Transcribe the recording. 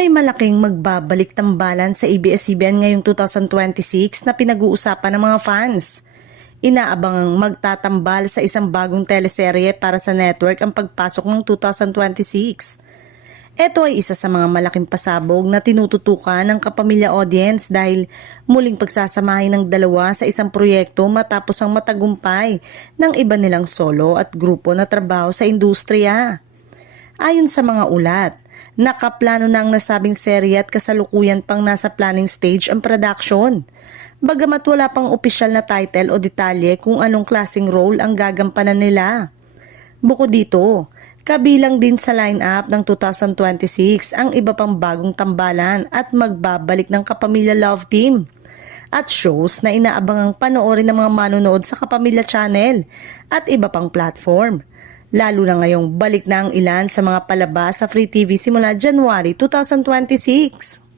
May malaking magbabalik tambalan sa ABS-CBN ngayong 2026 na pinag-uusapan ng mga fans. Inaabangang magtatambal sa isang bagong teleserye para sa network ang pagpasok ng 2026. Ito ay isa sa mga malaking pasabog na tinututukan ng kapamilya audience dahil muling pagsasamahin ng dalawa sa isang proyekto matapos ang matagumpay ng iba nilang solo at grupo na trabaho sa industriya. Ayon sa mga ulat, nakaplano na ang nasabing serye at kasalukuyan pang nasa planning stage ang production. Bagamat wala pang opisyal na title o detalye kung anong klaseng role ang gagampanan nila. Bukod dito, kabilang din sa line-up ng 2026 ang iba pang bagong tambalan at magbabalik ng Kapamilya Love Team at shows na inaabangang panoorin ng mga manonood sa Kapamilya Channel at iba pang platform. Lalo na ngayong balik na ang ilan sa mga palabas sa Free TV simula January 2026.